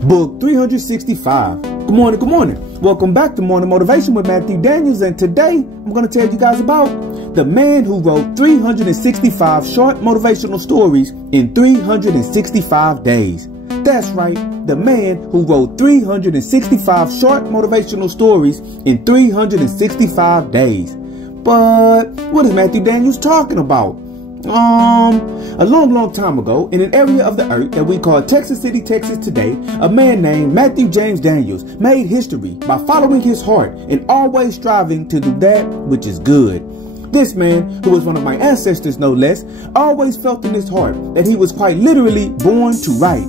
Book 365. Good morning, good morning. Welcome back to Morning Motivation with Matthew Daniels, and today I'm going to tell you guys about the man who wrote 365 short motivational stories in 365 days. That's right, the man who wrote 365 short motivational stories in 365 days. But what is Matthew Daniels talking about? A long time ago, in an area of the earth that we call Texas City, Texas today, a man named Matthew James Daniels made history by following his heart and always striving to do that which is good. This man, who was one of my ancestors no less, always felt in his heart that he was quite literally born to write.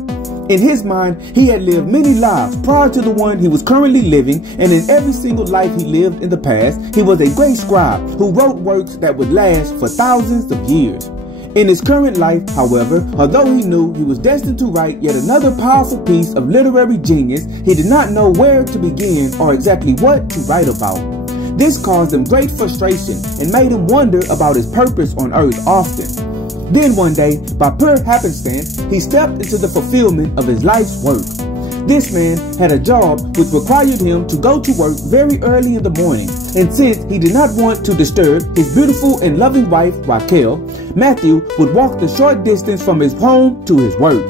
In his mind, he had lived many lives prior to the one he was currently living, and in every single life he lived in the past, he was a great scribe who wrote works that would last for thousands of years. In his current life, however, although he knew he was destined to write yet another powerful piece of literary genius, he did not know where to begin or exactly what to write about. This caused him great frustration and made him wonder about his purpose on earth often. Then one day, by pure happenstance, he stepped into the fulfillment of his life's work. This man had a job which required him to go to work very early in the morning, and since he did not want to disturb his beautiful and loving wife, Raquel, Matthew would walk the short distance from his home to his work.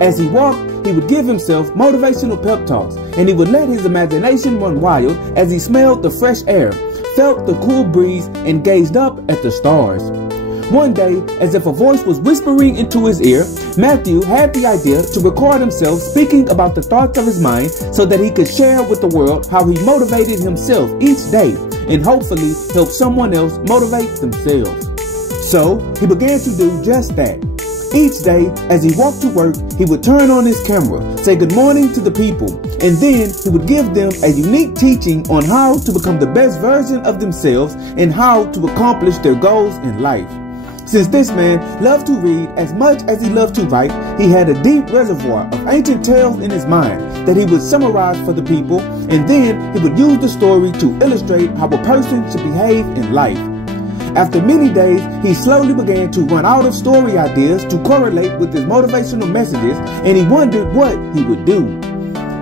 As he walked, he would give himself motivational pep talks, and he would let his imagination run wild as he smelled the fresh air, felt the cool breeze, and gazed up at the stars. One day, as if a voice was whispering into his ear, Matthew had the idea to record himself speaking about the thoughts of his mind so that he could share with the world how he motivated himself each day and hopefully help someone else motivate themselves. So, he began to do just that. Each day, as he walked to work, he would turn on his camera, say good morning to the people, and then he would give them a unique teaching on how to become the best version of themselves and how to accomplish their goals in life. Since this man loved to read as much as he loved to write, he had a deep reservoir of ancient tales in his mind that he would summarize for the people, and then he would use the story to illustrate how a person should behave in life. After many days, he slowly began to run out of story ideas to correlate with his motivational messages, and he wondered what he would do.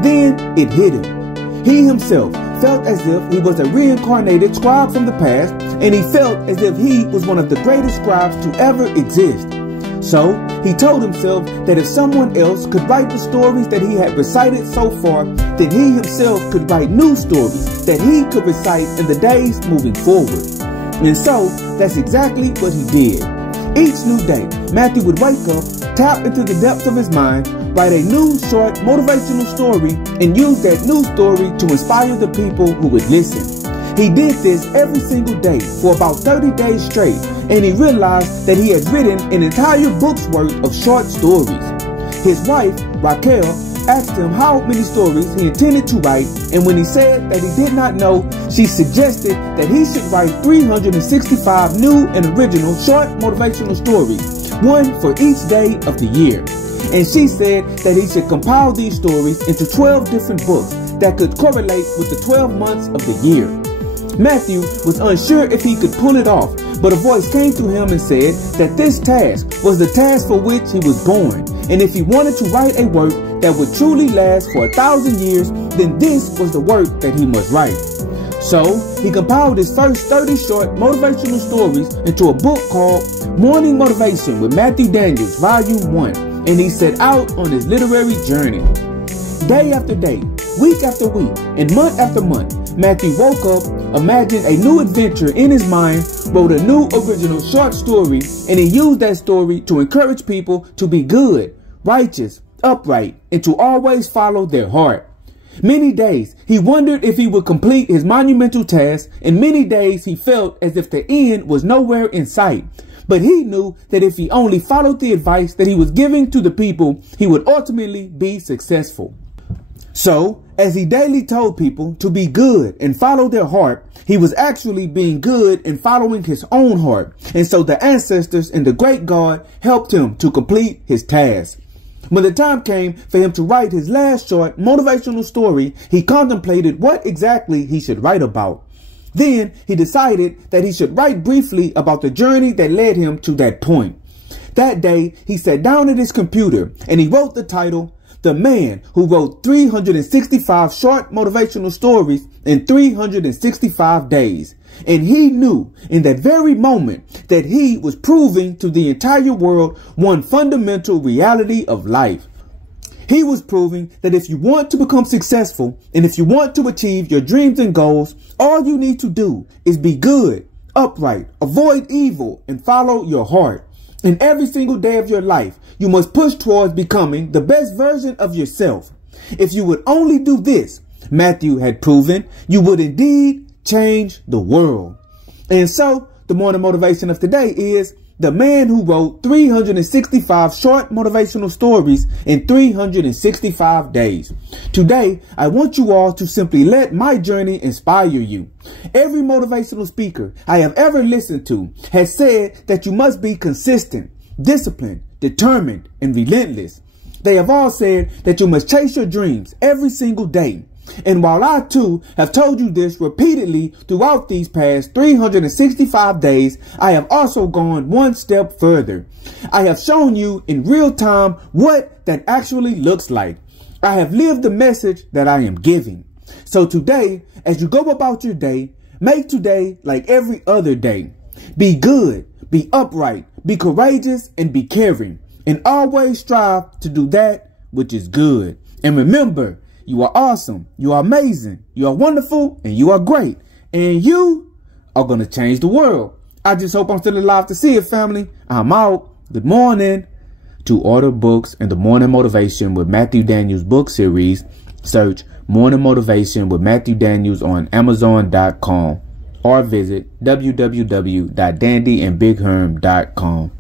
Then it hit him. He himself felt as if he was a reincarnated scribe from the past, and he felt as if he was one of the greatest scribes to ever exist. So he told himself that if someone else could write the stories that he had recited so far, then he himself could write new stories that he could recite in the days moving forward. And so that's exactly what he did. Each new day, Matthew would wake up, tap into the depths of his mind, write a new short motivational story, and use that new story to inspire the people who would listen. He did this every single day for about 30 days straight, and he realized that he had written an entire book's worth of short stories. His wife, Raquel, asked him how many stories he intended to write, and when he said that he did not know, she suggested that he should write 365 new and original short motivational stories, one for each day of the year. And she said that he should compile these stories into 12 different books that could correlate with the 12 months of the year. Matthew was unsure if he could pull it off, but a voice came to him and said that this task was the task for which he was born, and if he wanted to write a work that would truly last for 1,000 years, then this was the work that he must write. So he compiled his first 30 short motivational stories into a book called Morning Motivation with Matthew Daniels, Volume 1, and he set out on his literary journey. Day after day, week after week, and month after month, Matthew woke up, imagined a new adventure in his mind, wrote a new original short story, and he used that story to encourage people to be good, righteous, upright, and to always follow their heart. Many days he wondered if he would complete his monumental task, and many days he felt as if the end was nowhere in sight. But he knew that if he only followed the advice that he was giving to the people, he would ultimately be successful. So, as he daily told people to be good and follow their heart, he was actually being good and following his own heart. And so the ancestors and the great God helped him to complete his task. When the time came for him to write his last short motivational story, he contemplated what exactly he should write about. Then he decided that he should write briefly about the journey that led him to that point. That day, he sat down at his computer and he wrote the title, the man who wrote 365 short motivational stories in 365 days. And he knew in that very moment that he was proving to the entire world one fundamental reality of life. He was proving that if you want to become successful and if you want to achieve your dreams and goals, all you need to do is be good, upright, avoid evil, and follow your heart. And every single day of your life, you must push towards becoming the best version of yourself. If you would only do this, Matthew had proven, you would indeed change the world. And so, the morning motivation of today is the man who wrote 365 short motivational stories in 365 days. Today, I want you all to simply let my journey inspire you. Every motivational speaker I have ever listened to has said that you must be consistent, disciplined, determined, and relentless. They have all said that you must chase your dreams every single day. And while I too have told you this repeatedly throughout these past 365 days, I have also gone one step further. I have shown you in real time what that actually looks like. I have lived the message that I am giving. So today, as you go about your day, make today like every other day. Be good, be upright, be courageous, and be caring. And always strive to do that which is good. And remember, you are awesome, you are amazing, you are wonderful, and you are great. And you are going to change the world. I just hope I'm still alive to see it, family. I'm out. Good morning. To order books and the Morning Motivation with Matthew Daniels book series, search Morning Motivation with Matthew Daniels on Amazon.com or visit www.dandyandbigherm.com.